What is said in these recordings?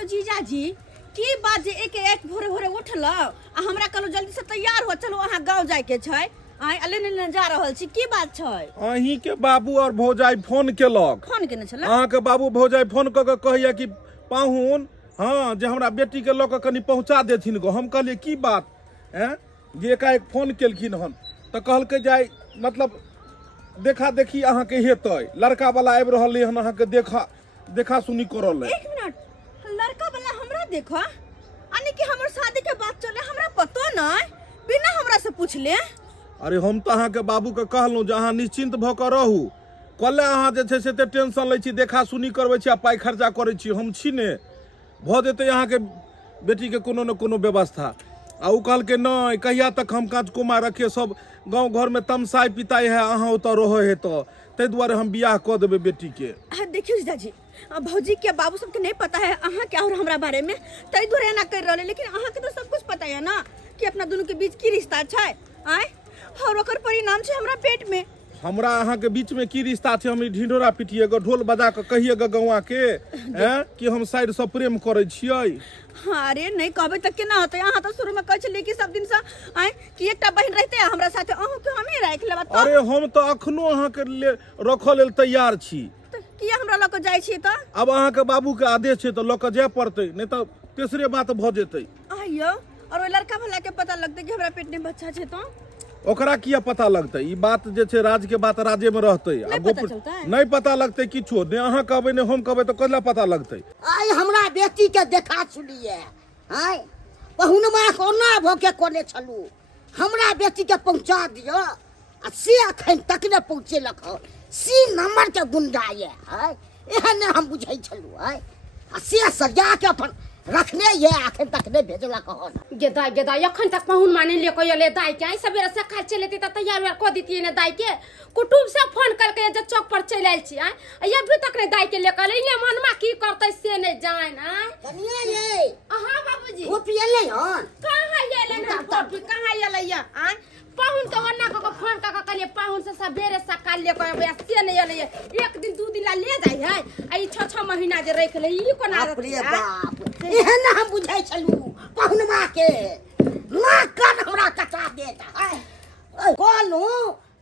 यो जीजाजी की बात जे एक भोरे भोरे उठल आ हमरा कहलो जल्दी से तैयार हो चलो अहाँ गांव जाय के छै आइ अलेने जा रहल छी की बात छै अहीं के बाबू और भौजाई फोन केलक फोन केने छला अहाँ के बाबू भौजाई फोन क के कहैया कि पाहुन हाँ जे हमरा बेटी के लऽ कनी पहुंचा देथिन गो हम कहलिए की बात हैं जे एकाएक फोन केलखिन हन त कहलकै जाय मतलब देखा देखी अहाँ के हेतै लड़का वाला आबि रहल हन अहाँ के देखा सुनी करल एक मिनट लड़का वाला हमरा देखो यानी कि हमर शादी के बात चले हमरा पतो नहीं बिना हमरा से पूछले अरे हम तो अहाँ के बाबू के कहलहुँ जे अहाँ निश्चिंत भ के रहू कल्हे अहाँ जे छै से एते टेंशन लै छी देखा सुनी करबै छी आ पाई खर्चा करै छी हम छी ने भ जेतै अहाँ के बेटी के कोनो न कोनो व्यवस्था आ उ कहलकै नहीं कहिया तक हम कांच कुमा रखे सब गांव घर में तमसाई पिताई है अहाँ ओतऽ रहे है तो तै दुआरे हम बियाह क देबै बेटी के देखियो जीजाजी भौजी के बाबू सबके नहीं पता है अहाँ के और हमरा बारे में तै दुआरे एना कर रहले लेकिन अहाँ के तो सब कुछ पता है ना कि अपना दोनों के बीच की रिश्ता छै आय और ओकर परिणाम छै हमरा पेट में हमरा अहाँ के बीच में की रिश्ता छै हम ढिंढोरा पिटिए ग ढोल बजा के कहिए ग गौवा के हैं कि हम साइड से प्रेम करे छियै हाँ अरे नहीं कहबे तक केना होतै अहाँ तो शुरू में कहै छलिए कि सब दिन से आय कि एकटा बहन रहते हमरा साथे अहूँ के हमें राख लेबा तो अरे हम तो अखनो अहाँ के रखऽ लेल तैयार छी किया हमरा लऽ के जाइ छी त अब अहाँ के बाबू के आदेश छै तो लऽ के जाय पड़तै नहीं तो तेसरे बात भ जेतै आइयो और ओ लड़का वाला के पता लगतै कि हमरा पेट में बच्चा छै तो ओकरा किया पता लगतै ई बात जे छै राज के बात राजे में रहतै नहीं पता लगतै किछो ने अहाँ कहबै ने हम कहबै तो कला पता लगतै आइ हमरा बेटी के देखा सुनिए आइ पहुनमा कोना भोके कोने छलू हमरा बेटी के पहुंचा दियो आ से अखन तक ने पहुंचेलक सी नंबर के गुंडा ये आइ एहन हम बुझै छलू आइ आ से सजा के अपन रखने ये अखन तक ने भेजलक हन गेदा अखन तक पहुन माने ले को ले दाई के सबेरे से खा चले त तैयार क दितिए ने दाई के कुटुंब से फोन करके जे चौक पर चल आइल छी आइ अभी तक ने दाई के लेकर इने मनमा की करतै से ने जान आइ कनिया ये हां बाबूजी वो पियले हन कहां येले ना कहां येले या आइ पाहुन के वन्ना को फोन का कहलिए पाहुन से सबेरे सकाल ले कहबे से ने येले एक दिन दू दिन ला ले जाई है आई 6 महीना जे रख ले ई कोना रे बाप एहन हम बुझै छलू पहुनमा के ना कान हमरा कटा देता है कोनु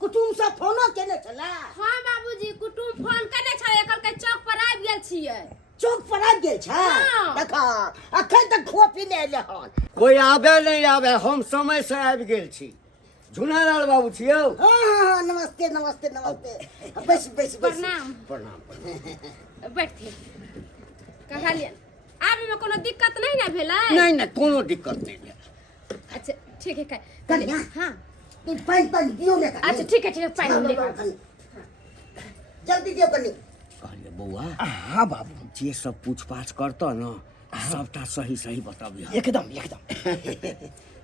कुटुंब से फोनो केने छला हां बाबूजी कुटुंब फोन करने छले कल के चौक पर आबि गेल छियै चौक पर आबि गेल छै देखा अखन तक खोपी नै एले हन कोई आबे नहीं आबे हम समय से आबि गेल छी झुनालाल बाबू छियौ हां नमस्ते नमस्ते नमस्ते बस प्रणाम बैठिए कहलिए आबे में कोनो दिक्कत नहीं ना भेलै नहीं कोनो दिक्कत नहीं है अच्छा ठीक है कन्या हां तुम पानी दियो ने अच्छा ठीक है पानी लेकर जल्दी दियो कनी कहलिए बौआ हां बाबू जे सब पूछपाछ करतो न सबटा सही बताबियो एकदम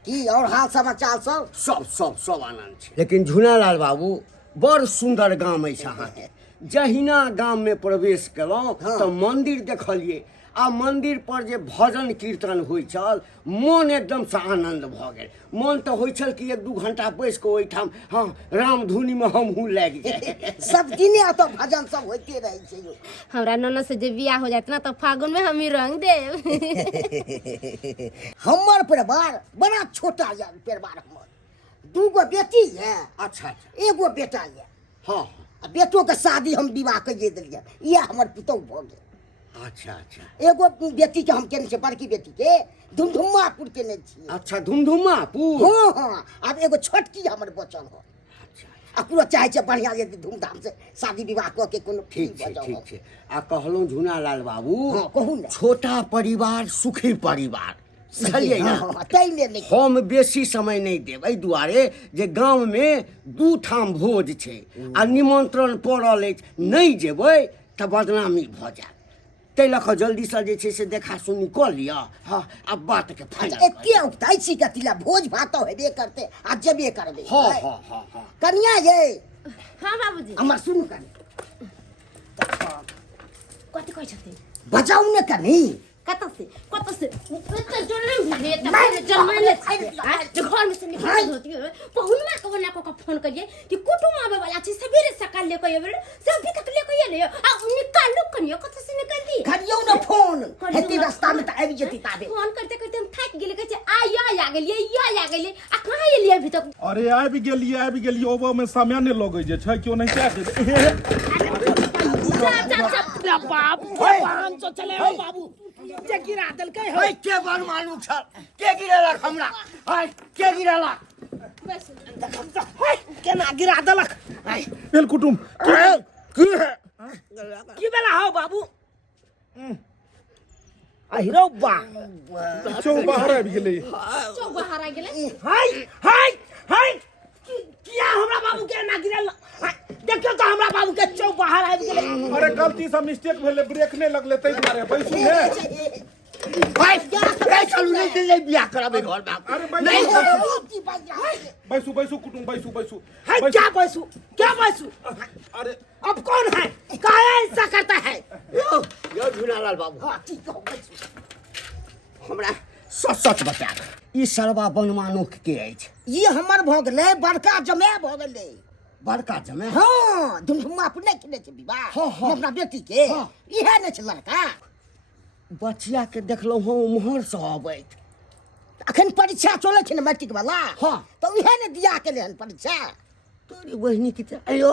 की और हाल समाचार सब आनंद छै लेकिन झुनालाल बाबू बड़ सुंदर गाम अछि अहाँ के जहिना गाम में प्रवेश केलौं तो मंदिर देखलिए आ मंदिर पर जे भजन कीर्तन होइ छल मन एकदम से आनंद भ गेल मन तो होइ छल कि 1-2 घंटा बैस के ओइठाम हां राम धुनी में हमहू लागि जाए सब दिने तो भजन सब होते रहे छै हमरा नन्ना से जे बियाह हो जात ना तो फागुन में हम ही रंग देब हमर परिवार बड़ा छोटा है परिवार हमर 2 गो बेटी है अच्छा एगो बेटा है हां बेटो के शादी हम विवाह कइए देलिए ये हमर पुतौ भ गेल अच्छा एगो बेटी के हम केने छै बड़की बेटी के धुमधुमापुर केने छी अच्छा धुमधुमापुर हां अब एगो छोटकी हमर बचल हो अच्छा पूरा चाहे छै बढ़िया जे धूमधाम से शादी विवाह क के कोनो ठीक छै आ कहलौं झुनालाल बाबू हां कहू ने छोटा परिवार सुखी परिवार बुझलिए ना नहीं हम बेसी समय नहीं देब एहि दुआरे जे गांव में 2 ठाम भोज छै आ निमंत्रण पड़ल अछि नहीं जेबै त बदनामी भ जायत तै लख जल्दी से जे छै से देखा सुनी क लिया हां अब बात के फाइनल एके उठाई छी कतिला भोज भात हेबे करते आ जेबे करबे हां कन्या ये हां बाबूजी हमर सुन कनी कथि कहै छथि बजाऊ ने कनी कत से तो जन्म भेले त जन्म ले जो घर में से निकल होती है पहुनमा को बोला को फोन करिए कि कुटुम आवे वाला छी सवेरे सकाल ले कहिए सब भी तक ले कहिए ले आ निकाल लो कनियो कत से निकल दी करियो ना फोन हेती रास्ता में त आबि जती ताबे फोन करते करते हम थक गेले कहै छै आ गेलिए आ कहां एलिए अभी तक अरे आबि गेलिए ओबो में समय नहीं लगे जे छै क्यों नहीं क्या बाप भगवान तो चले हो बाबू जे गिरा दल के हो के बार मालूम छ के गिरेला हमरा हाय के गिरेला बस केना गिरा दलक हाय बेल कुटुम की बेला हो बाबू आहिरो बा चौ बाहर आबि गेलै चौ बाहर आ गेले हाय किया हमरा बाबू के ना गिरल देखियो तो हमरा बाबू के चौ बाहर आबि गेलै अरे गलती से मिस्टेक भेले ब्रेक नहीं लगले तै दुआरे बैसू ने भाई ए चलू नहीं ले बियाह कराबे घर में अरे नहीं बैसू कुटुम बैसू है क्या बैसू अरे अब कौन है काहे ऐसा करता है यो झूलालाल बाबू हां ठीक हो बैसू हमरा सच बता ई सरवा बनमानुख के अछि ई हमर भ गेलै बड़का जमे भ गेलै बड़का जमे हां धुमधुमा पर नहीं खेले छै विवाह हम अपना बेटी के इहे नै छै लड़का बचिया के देखलौ हम मोहर से अबैत अखन परीक्षा चलै छै ने मैट्रिक वाला हां तो इहे ने दिया के लेहन परीक्षा तोरी बहिनी के आयो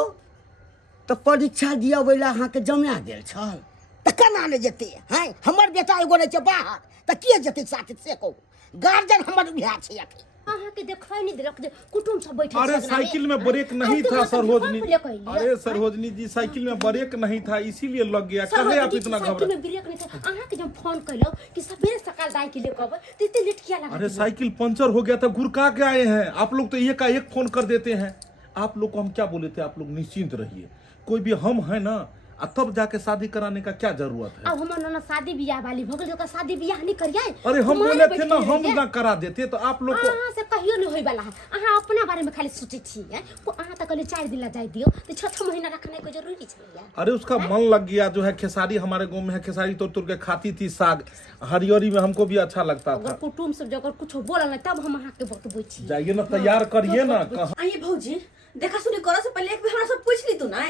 तो परीक्षा दिया वाला अहाँ के जमा गेल छल त केना ने जेते हैं हमर बेटा एगो रहे छै बाहर त के जेते साथ से को गार्जियन हमर बिहार छै अखन अहाँ के देखाई नहीं देलक कुटुम सब बैठे अरे साइकिल में ब्रेक नहीं था सरोजनी अरे सरोजनी जी साइकिल में ब्रेक नहीं था इसीलिए लग गया कहे आप इतना घबरा में ब्रेक नहीं था अहाँ के जब फोन कइलो कि सवेरे सकाल दाई के लिए कहब तो इतने लेट किया लगा अरे साइकिल पंचर हो गया था गुरका के आए हैं आप लोग तो एक फोन कर देते हैं आप लोग को हम क्या बोले थे आप लोग निश्चिंत रहिए कोई भी हम है ना तब जाके शादी कराने का क्या जरूरत है अब हमर ना शादी बियाह वाली भगल जो का शादी बियाह नहीं करिए अरे हम बोले थे ना हम ना करा देते तो आप लोग को अहाँ से कहियो नहीं होई वाला है अहाँ अपना बारे में खाली सोचे छी है को अहाँ तक ले 4 दिन ला जाय दियो तो 6 महीना रखने को जरूरी छै अरे उसका मन लग गया जो है खेसारी हमारे गांव में है खेसारी तोड़ के खाती थी साग हरियरी में हमको भी अच्छा लगता था अगर कुटुम सब जगह कुछ बोलल ना तब हम अहाँ के बतबै छी जाइए ना तैयार करिए ना कहां आइए भौजी देखा सुनी करो से पहले एक बार हमरा सब पूछ ली तू ना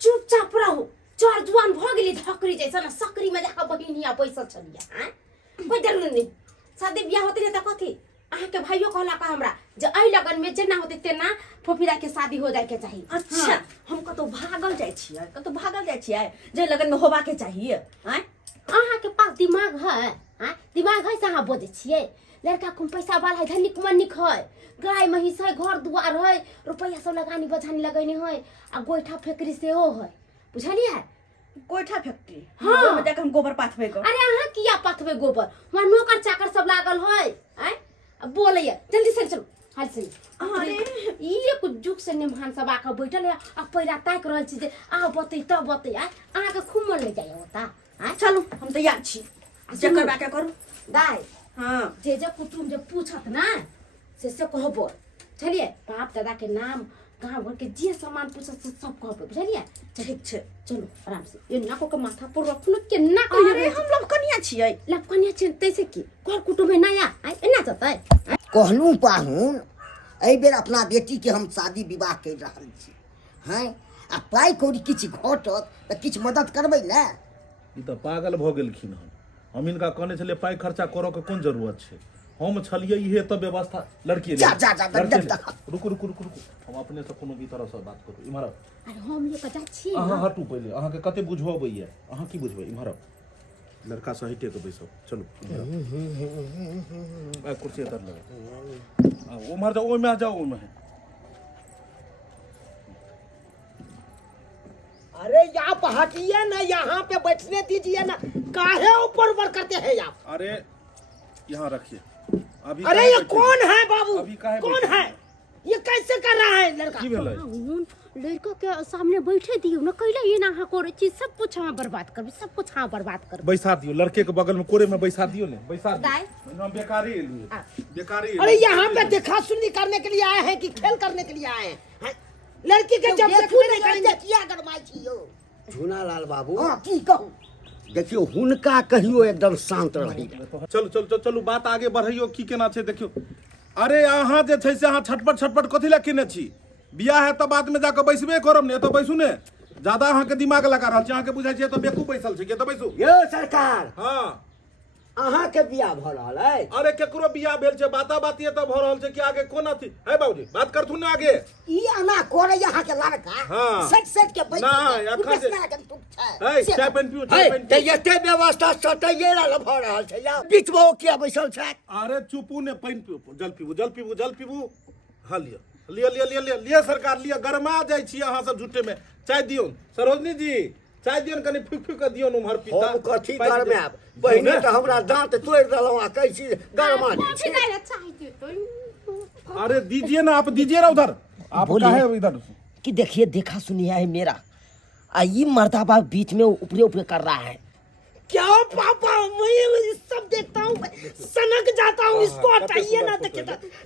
चुपचाप रहो चार जुआन भ गेली धकरी जैसा ना सकरी में जाके बहिनिया पैसा चलिया हैं कोई जरूर नहीं शादी बियाह होते नहीं त कथी अहाँ के भाइयो कहला का हमरा जे एहि लगन में जेना होते तेना फोफिरा के शादी हो जाए के चाहिए अच्छा हम कतो भागल जाय छियै जे लगन में होबा के चाहिए हैं अहाँ के पास दिमाग है हैं दिमाग है से अहाँ बोझे छियै लड़का को पैसा वाला है धनिक मनिक है गाय महिष है घर दुआर है रुपया सब लगानी बजानी लगैने है आ गोइठा फेकरी से हो है बुझलिए कोठा फैक्ट्री हाँ। में जाके हम गोबर पाथबे कर अरे अहाँ किया पाथबे गोबर वहाँ नौकर चाकर सब लागल है हैं अब बोलैया जल्दी से चलो हाल से अरे ये कुछ जुग से निमहान सब आके बैठल है आ पहिला ताक रहल छी जे आ बतै त बतै अहाँ के खूब मन ले जाय होता हैं चलू हम तैयार छी जकर बाके करू दाई हां जे कुटुम जे पूछत ना से कहबो चलिए बाप दादा के नाम गाँव घर के जे सामान पूछत से सब कहबो बुझलिए ठीक छै चलो आराम से ये नाको के माथा पर रखनो के ना कहियो अरे हम लोग कनिया छियै लपकनिया चिंतै से की घर कुटुम है नया आई एना जतै कहलू पाहुन एहि बेर अपना बेटी के हम शादी विवाह कर रहल छी हैं आ पाई कौड़ी किछ घटत त किछ मदद करबै ना ई तो पागल भ गेलखिन हम इनका कहने छले पाई खर्चा करो के कोन जरूरत छै हम छलिए इहे त व्यवस्था लड़की जा रुकू हम अपने से कोनो भी तरह से बात करू इम्हर अरे हम ले कजा छी अहाँ हटू पहले अहाँ के कते बुझबैया अहाँ की बुझबै इम्हर लड़का से हटे के बैसो चलो आ कुर्सी इधर लगा उम्हर जाओ ओइमे जाओ ओइमे अरे आप हटिए ना यहाँ पे बैठने दीजिए ना काहे ऊपर ऊपर करते हैं आप अरे यहाँ रखिए अभी अरे ये कौन है बाबू अभी काहे कौन है ये कैसे कर रहा है लड़का की भेलै लड़का के सामने बैठे दियो न कैला ये ना हाँ करे छी सब कुछ हाँ बर्बाद करबी सब कुछ हाँ बर्बाद करबी बैसा दियो लड़के के बगल में कोरे में बैसा दियो ने बैसा दाई। दियो हम बेकारी बेकारी अरे यहाँ पे देखा सुनी करने के लिए आए हैं कि खेल करने के लिए आए हैं लड़की के जब देखू नहीं करेंगे किया गरमाई छी यो झूनालाल बाबू हां की कहूं देखियो हुनका कहियो एकदम शांत रही। चलू चलू चलू चलू बात आगे बढ़ैयो की केना छै देखियो। अरे अहाँ जे छै से अहाँ छटपट छटपट कथी लए केने छी? बियाह है तऽ बाद में जाके बैसबे करब ने, तो बैसू ने। ज्यादा अहाँ के दिमाग लगा रहल छै, अहाँ के बुझाइ छै तो बेकूफ बैसल छै के, तो बैसू। यो सरकार, हाँ अहाँ के बियाह भ रहल है? अरे केकरो बियाह भेल छै, बाता बातिए तऽ भ रहल छै कि आगे कोन अथी है। बाबूजी बात करथुन ने आगे। ई आना करे यहाँ के लड़का हाँ। सट सट के बैठ नहीं, अखन से- है चाय पानी पियो, चाय पानी ते पियो। एते व्यवस्था सटैये ला भ रहल छै या बीच में ओ किया बैसल छै? अरे चुपू ने, पानी पियो, जल पीबू जल पीबू जल पीबू। हाँ लिया लिया लिया लिया लिया लिया सरकार लिया। गरमा जाइ छी अहाँ सब झूठे में। चाय दियो सरोजनी जी, चाय दियो कनी फुक फुक के दियो उम्हर पीता। हम कथी घर में आब? पहिने तऽ हमरा दांत तोड़ देलौ आ कहै छी गरमा कॉफी छै। दै ले चाहिए तो अरे दीजिए ना, आप दीजिए ना उधर। आप बोलिए। काहे इधर? कि देखिए देखा सुनिया है मेरा, ये मर्दाबा बीच में ऊपरे ऊपरे कर रहा है। क्या पापा, मैं सब देखता हूँ, सनक जाता हूँ। इसको हटाइए ना, देखिए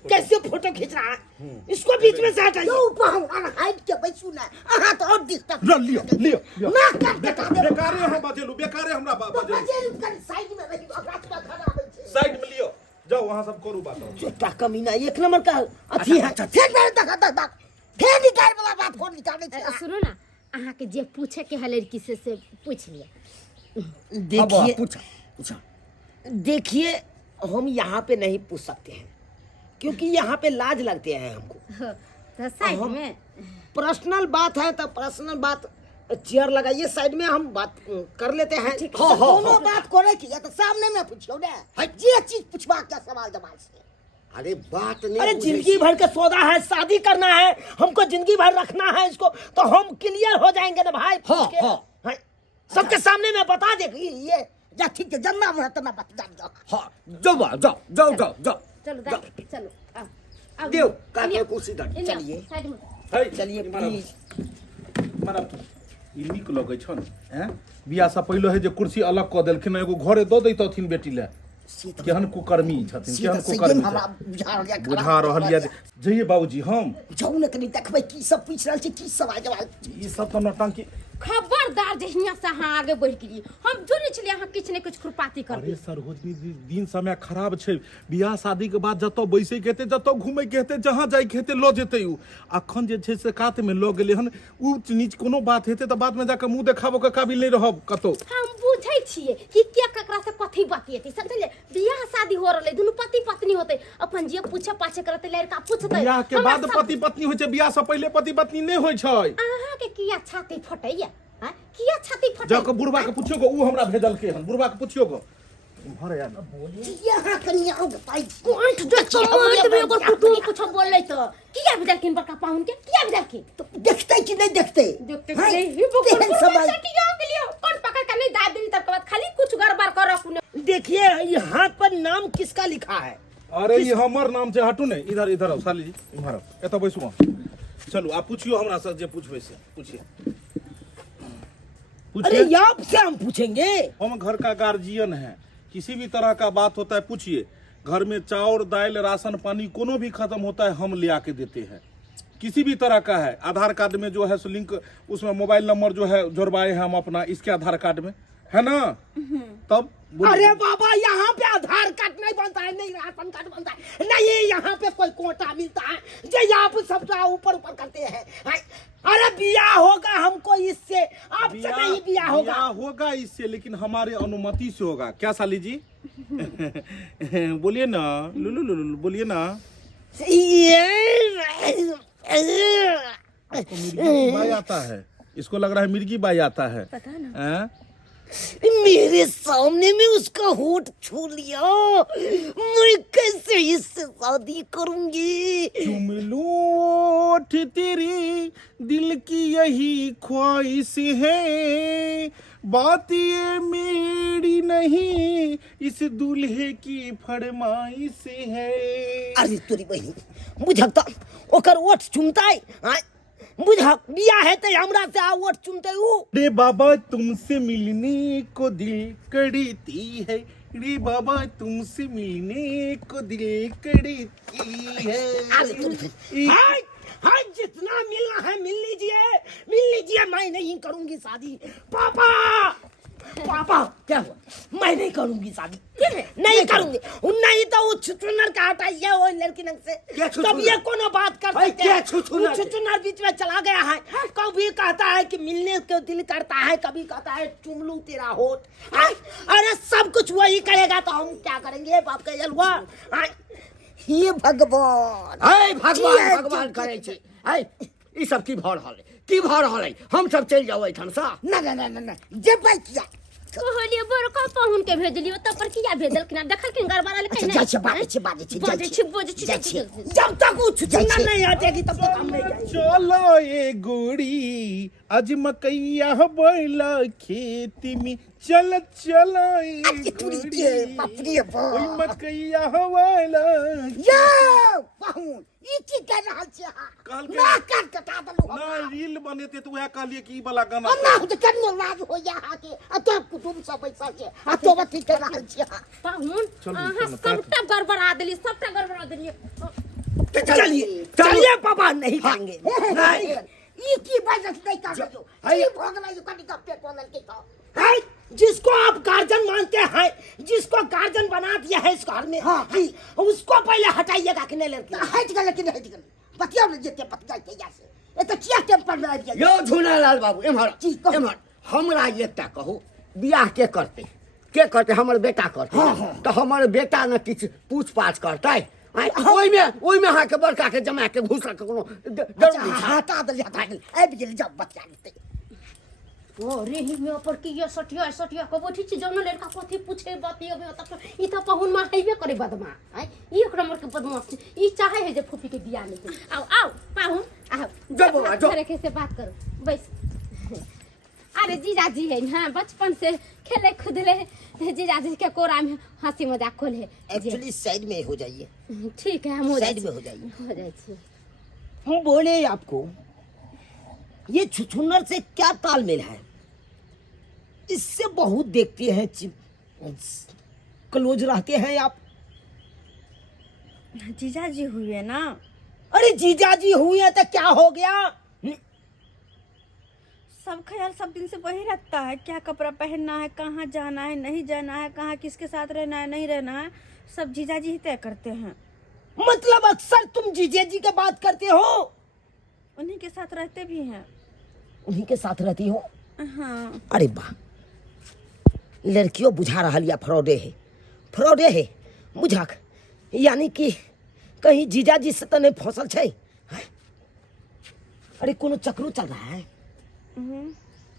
कैसे फोटो खींच रहा है। इसको बीच में से हटाइए। हाइट के बैसू ना, अहाँ तो और डिस्टर्ब। लियो लियो लियो। ना कर दे का दे। बेकारे हम बजेलू, बेकारे हमरा बजेलू। बजे कर साइड में रही, रात में खड़ा है। साइड में लियो, जाओ वहां सब करू बात। छोटा कमीना एक नंबर का अथी है। फिर मेरे तक फिर निकाल वाला बात को निकाले छे। सुनो ना, अहाँ के जे पूछे के है लड़की से पूछ लिया। देखिए पूछा पूछा। देखिए हम यहाँ पे नहीं पूछ सकते हैं, क्योंकि यहाँ पे लाज लगते हैं हमको। तो साइड में पर्सनल बात है तो पर्सनल बात, चेयर लगाइए साइड में, हम बात कर लेते हैं। हाँ, दोनों बात करे की, या तो सामने में पूछो ना। जे चीज पूछवा क्या सवाल जवाब से। अरे बात नहीं अरे बुझै जिंदगी छी। भर का सौदा है, शादी करना है हमको, जिंदगी भर रखना है इसको, तो हम क्लियर हो जाएंगे ना भाई। हाँ, पूछ के। हाँ। हाँ, सबके सामने में बता दे। ये या ठीक है, जन्ना में तना बात जान जाओ। हाँ जाओ जाओ जाओ जाओ जाओ। चलो जाओ। दाई चलो आओ देव का कुर्सी दर। चलिए। साइड में है चलिए प्लीज। मारा ई नीक लगै छन। हैं बियाह से पहिले है जे कुर्सी अलग क देलखिन, एगो घरे दऽ दैतथिन बेटी ले। केहन कुकर्मी छथिन, केहन कुकर्मी हमरा छथिन। बुझा रहल या जइए बाबूजी हम जाऊ ने कनी देखबै की सब पूछ रहल छी, की सवाल जवाब। ई सब त नौटंकी। खबरदार जे हियां से अहाँ आगे बढ़ गेलिए, हम जुनी छलिए अहाँ किछ ने किछ खुरपाती कर अरे सरोजनी दिन समय खराब छै। बियाह शादी के बाद जतौ बैसे के हेतै, जतौ घूमे के हेतै, जहां जाय के हेतै लऽ जेतै उ। अखन जे छै से कात में लऽ गेलै हन, ऊंच नीच कोनो बात हेतै तऽ बाद में जाके मुंह देखाबो के काबिल नहीं रहब कतौ। हम बुझै छिए कि के ककरा से कथी बतियेतै, समझले। बियाह शादी हो रहलै, दुनू पति पत्नी होतै, अपन जे पूछे पाछे करतै, लड़का पूछतै। बियाह के हमरा बाद सब- पति पत्नी होइ छै, बियाह से पहिले पति पत्नी नहीं होइ छै। अहाँ के किया छाती फटैया? हां किया छाती फटै? जाके बुढ़वा के पूछियो गो, उ हमरा भेजलकै हन। बुढ़वा के पूछियो गो। भरे यार यहाँ कनी आओ बताई। कोंठ जो कोंठ में ओकर कुटुम कुछ बोलै त किया भेजलखिन बड़का पाहुन के? किया भेजलखिन? तो देखते कि नहीं देखते? देखते हैं? ही बकुल तेहन सवाल। सटिया के लिए कौन पकड़ के नहीं दाद दी, तब के बाद खाली कुछ गड़बड़ कर रखने। देखिए ये हाथ पर नाम किसका लिखा है? अरे ये हमर नाम छै। हटू ने, इधर इधर आओ साली जी, इधर आओ, एतऽ बैसू। चलू आप पूछियो हमरा से जे पूछबै से पूछिए। अरे पूछिए, आपसे हम पूछेंगे। हम घर का गार्जियन है, किसी भी तरह का बात होता है पूछिए। घर में चावल दाल राशन पानी कोनो भी खत्म होता है हम ले आके देते हैं, किसी भी तरह का है। आधार कार्ड में जो है सो लिंक, उसमें मोबाइल नंबर जो है जुड़वाए हैं हम अपना, इसके आधार कार्ड में है ना। तब बोलिए। अरे बाबा, यहाँ पे आधार कार्ड नहीं बनता है, नहीं राशन कार्ड बनता है, नहीं यहाँ पे कोई कोटा मिलता है जो यहाँ पे सब ऊपर ऊपर करते हैं। अरे बिया होगा हमको इससे, आपसे नहीं बिया होगा। बियाह होगा इससे, लेकिन हमारे अनुमति से होगा। क्या साली जी? बोलिए ना, लुलु लुलु बोलिए ना। इसको मिर्गी बाई आता है, इसको लग रहा है मिर्गी बाई आता है। पता ना। हैं? मेरे सामने में उसका होठ छू लिया, मैं कैसे इससे शादी करूंगी? चुम लूं ओठ तेरी, दिल की यही ख्वाहिश है, बात ये मेरी नहीं, इस दूल्हे की फरमाइश है। अरे तोरी बहिन बुझक ओकर ओठ चुमता है, बुझक बिया है तो हमरा से ओठ चुमते उ। रे बाबा तुमसे मिलने को दिल करती है, रे बाबा तुमसे मिलने को दिल करती है। हाय हाय, जितना मिलना है मिल लीजिए, मिल लीजिए, मैं नहीं करूंगी शादी। पापा पापा क्या हुआ? मैं नहीं करूंगी शादी, नहीं करूंगी। नहीं तो वो छुछुनर का हटाइए वो लड़की नंग से, तब ये कोनो बात कर सकते हैं। छुछुनर बीच में चला गया है, कभी कहता है कि मिलने को दिल करता है, कभी कहता है चूम लूं तेरा होठ। अरे सब कुछ वही करेगा तो हम क्या करेंगे? बाप का जलवा। हे भगवान, भगवान भगवान करे छी। ई सब की भर हल की भर हल हम सब चल जाओ एठन सा। ना ना ना ना जे किया कहलिए बड़का पाहुन के भेजलियो त पर किया भेजल कि ना देखल कि गड़बड़ा ले कहीं अच्छा बाजे छी जब तक वो छुछुनर नहीं हटेगी तब तक हम नहीं जाएंगे। चलो ये गोड़ी आज मकैया बैला खेती में, चल चलो ये गोड़ी ओई मकैया बैला। यो पाहुन ई की कर रहल छी कहल के- ना काट कटा दलु ना रील बनेते तो वह कहलिए कि ई वाला गाना हम ना तो कन्नो लाज हो या के आ तो कुटुम सब पैसा के आ तो बती कर रहल छी पाहुन अहाँ सबटा गड़बड़ा देली, सबटा गड़बड़ा देली। चलिए पापा नहीं करेंगे। नहीं ई की वजह से नहीं कर दो ई भोगला यो कटी का पेट वाला के तो है जिसको आप गार्जियन मानते हैं, जिसको गार्जियन बना दिया है इस घर में, उसको पहले हटाइएगा कि नहीं लड़की? हट गल लेकिन हट गल बतिया ने जेते पतिया के या से ए तो किया टेम्पर में आ गया यो झूनालाल बाबू एम्हर जी, कहू। एम्हर हमरा एकटा कहू, बियाह के करते हमर बेटा करते तो हमर बेटा न किछ पूछ पाछ करतै। ओइ में अहाँ के बड़का के जमा के घुसा के कोनो जरूरी छै? हटा दल हटा गल अब गेल जब बतिया लेते अरे ही में पर की ये सटिया को बैठी छी जौन लड़का कथि पूछे बतियो में तब ई त पाहुन मा हइबे करे बदमा है। ई ओकरा मोर के बदमाश छी, ई चाहे है जे फूफी के बियाह नहीं। आओ पाहुन आओ जो रखे से बात करो, बैस। अरे जीजाजी है हां, बचपन से खेले खुदले जीजाजी के कोरा में हंसी मजाक खोले। एक्चुअली साइड में हो जाइए, ठीक है हम हो साइड जाए में हो जाइए। हो जाए छी। हम बोले आपको ये छुछुनर से क्या तालमेल है? इससे बहुत देखते हैं, क्लोज रहते हैं आप। जीजाजी हुए ना, अरे जीजाजी हुए तो क्या हो गया? सब ख्याल सब दिन से वही रखता है, क्या कपड़ा पहनना है, कहाँ जाना है, नहीं जाना है, कहाँ किसके साथ रहना है, नहीं रहना है, सब जीजाजी ही तय करते हैं। मतलब अक्सर तुम जीजाजी की बात करते हो? उन्हीं के साथ रहते भी हैं। उन्हीं के साथ रहती हो? हाँ। अरे वाह, लड़कियों बुझा रहा लिया फ्रॉडे है बुझाक, यानी कि कहीं जीजाजी से तो नहीं फंसल छै? अरे कोनो चक्रू चल रहा है,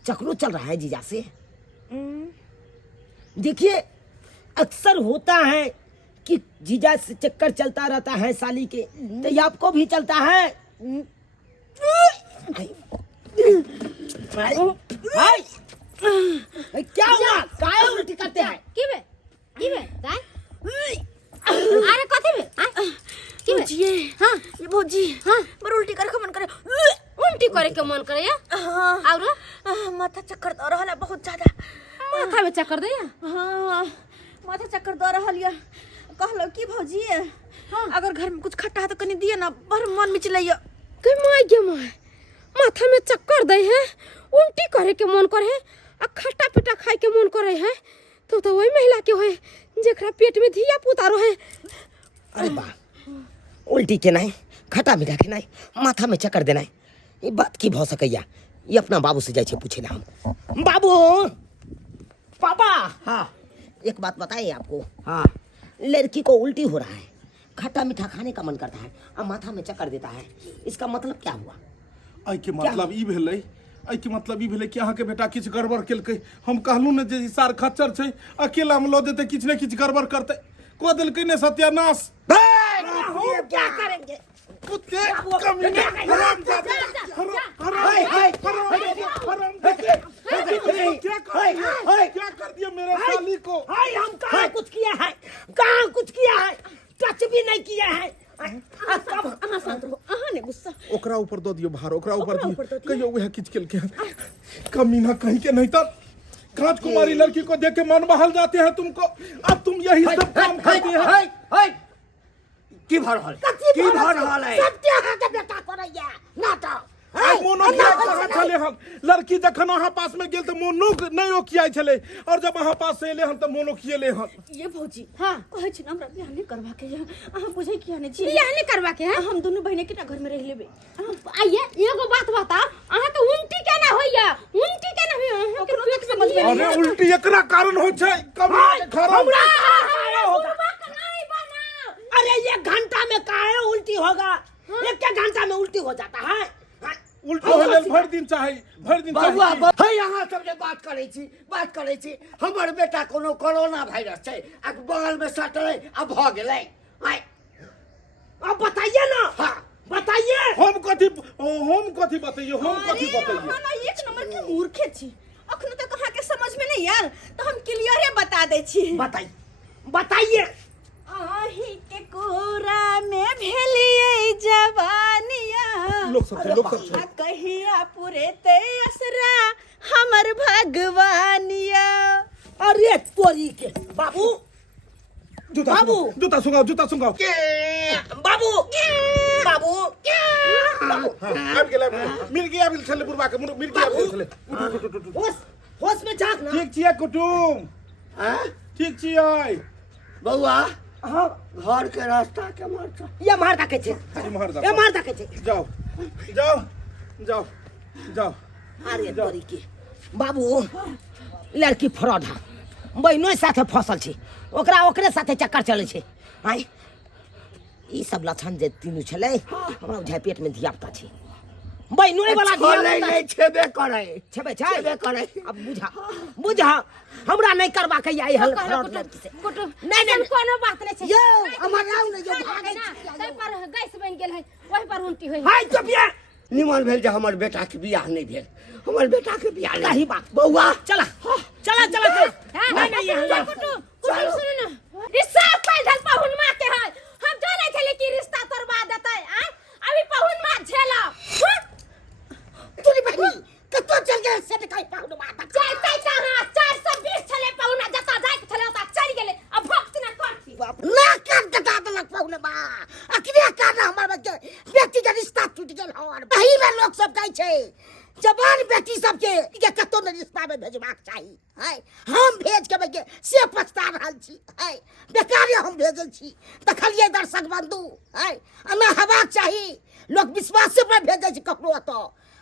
चक्रू चल रहा है जीजा से। देखिए अक्सर होता है कि जीजा से चक्कर चलता रहता है साली के, तो ये आपको भी चलता है? क्या हुआ? काय उल्टी करते हैं? की बे काय? अरे कथि बे की बे? भौजी हां ये भौजी हाँ पर उल्टी करे मन करे। उल्टी करे के मन करे या? हाँ और माथा चक्कर दे रहा है बहुत ज्यादा। माथा में चक्कर दे या? हाँ माथा चक्कर दे रहा है। कहलो की भौजी अगर घर में कुछ खट्टा है तो कनी दिए ना, बड़ मन में चिल्लाइए। के माय माथा में चक्कर दे है, उल्टी करे के मन करे है, आ खट्टा पीटा खाए के मन करे है, तो वही महिला के होए जेकरा पेट में धिया पुता रहे। अरे वाह, उल्टी के नहीं, खट्टा मीठा के नहीं, माथा में चक्कर देना, ये बात की भौ सकैया? ये अपना बाबू से जाए पूछे ना हम। बाबू पापा, हाँ एक बात बताएं आपको, हाँ लड़की को उल्टी हो रहा है, खट्टा मीठा खाने का मन करता है और माथा में चक्कर देता है, इसका मतलब क्या हुआ? आई के मतलब ई भेलै, आई के मतलब ई भेलै कि अहाँ के बेटा किछ गड़बड़ केलकै। हम कहलू ने जे सार खच्चर छै, अकेला में लो देते किछ ने किछ गड़बड़ करते, को देलकै ने सत्यानाश। क्या करेंगे? कुत्ते कमीने हरामजादे क्या कर दिया मेरे साली को? हम कहाँ कुछ किया है? कहाँ कुछ किया है? टच भी नहीं किया है। ओकरा ऊपर दो दियो भार, ओकरा ऊपर दियो, कहियो वह किछ केलकै कमीना कहीं के नहीं। तब कांच कुमारी लड़की को देख के मन बहल जाते हैं तुमको, अब तुम यही सब काम करते हैं। की भर हल सत्य है के बेटा करैया ना तो आई मोनो किया कहाँ छले हम लड़की जखन अहाँ पास में गेल त मोनो नहीं ओ किया छले और जब अहाँ पास से एले हम त मोनो किएले हम ये भौजी हाँ कहै छी हमरा बियाह नहीं करबा के है अहाँ बुझै किया नहीं छी बियाह नहीं करवा के है हम दोनों बहिने केटा घर में रह लेबे आइए एगो बात बता अहाँ के उल्टी केना होइया उल्टी केना होइया अहाँ के पेट में समझ अरे उल्टी एकरा कारण होय छै कमरा के खराब अरे 1 घंटा में काहे उल्टी होगा 1 घंटा में उल्टी हो जाता है उल्टी होले भर दिन चाहिए बबुआ हे यहाँ सबके बात करे छी हमर बेटा कोनो कोरोना वायरस छै आ बगल में सटले आ भ गेलै आइ अब बताइए ना हाँ बताइए हम कथी बताइए ना एक नंबर के मूर्खे छी अखन तक अहाँ के समझ में नहीं यार तो हम क्लियरे बता दै छी बताइए आही के कोरा में भेलिए जवानिया लोग सब कहिया पूरे ते असरा हमर भगवानिया अरे तोरी के बाबू जूता सुंगाओ बाबू आबि गेलै मिल गया बिल छले बुरबा के मिल गया छले होश में जाग ना ठीक छियै कुटुम ठीक छियै बउआ हाँ घर के रास्ता के मार छ ये मार दा के छे ये मार दा के छे जाओ अरे तोरी के बाबू लड़की फ्रॉड है बहनों साथे फसल छी ओकरे साथे चक्कर चले छे आई ई सब लक्षण जे तीनू छले हमरा बुझाय पेट में धियापुता छी बहनों वाला धियापुता नहीं छेबे करे अब बुझा हमरा नहीं करबा के आई हल फ्रॉड लड़की से नहीं कोनो बात नहीं छै यो हमर नाम ने जो भागे तै पर गैस बन गेल है वही पर उल्टी होई हाय चुपिया निमन भेल जे हमर बेटा के बियाह नहीं भेल हमर बेटा के बियाह नहीं सही बात बउआ चला नहीं कुटुम सुन ना रिश्ता पैदल पहुन मां के है हम जाने थे कि रिश्ता तोड़वा देतै अभी पहुन मां झेला तोरी बहनी कतो चल गए से कहीं पाउन बात चलतै कहां 420 छले पहुन जता जाय के छले ओता चल गेले अब भक्त ना करती ना कर कटा देलक पाउन बा अखने कारण हमर बच्चे बेटी के रिश्ता टूट गेल और वही में लोग सब कहै छै जवान बेटी सबके के कतो न रिश्ता में भेजबाक चाही है हम भेज के बगे से पछता रहल छी है बेकार हम भेजल छी देखलिए दर्शक बंधु है अना हेबाक चाही लोग विश्वास से भेजै छै ककरो तो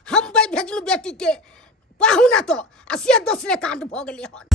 हम भेजलू बेटी के पाहुना तो असिया दोसरे कांड भ गेलै हन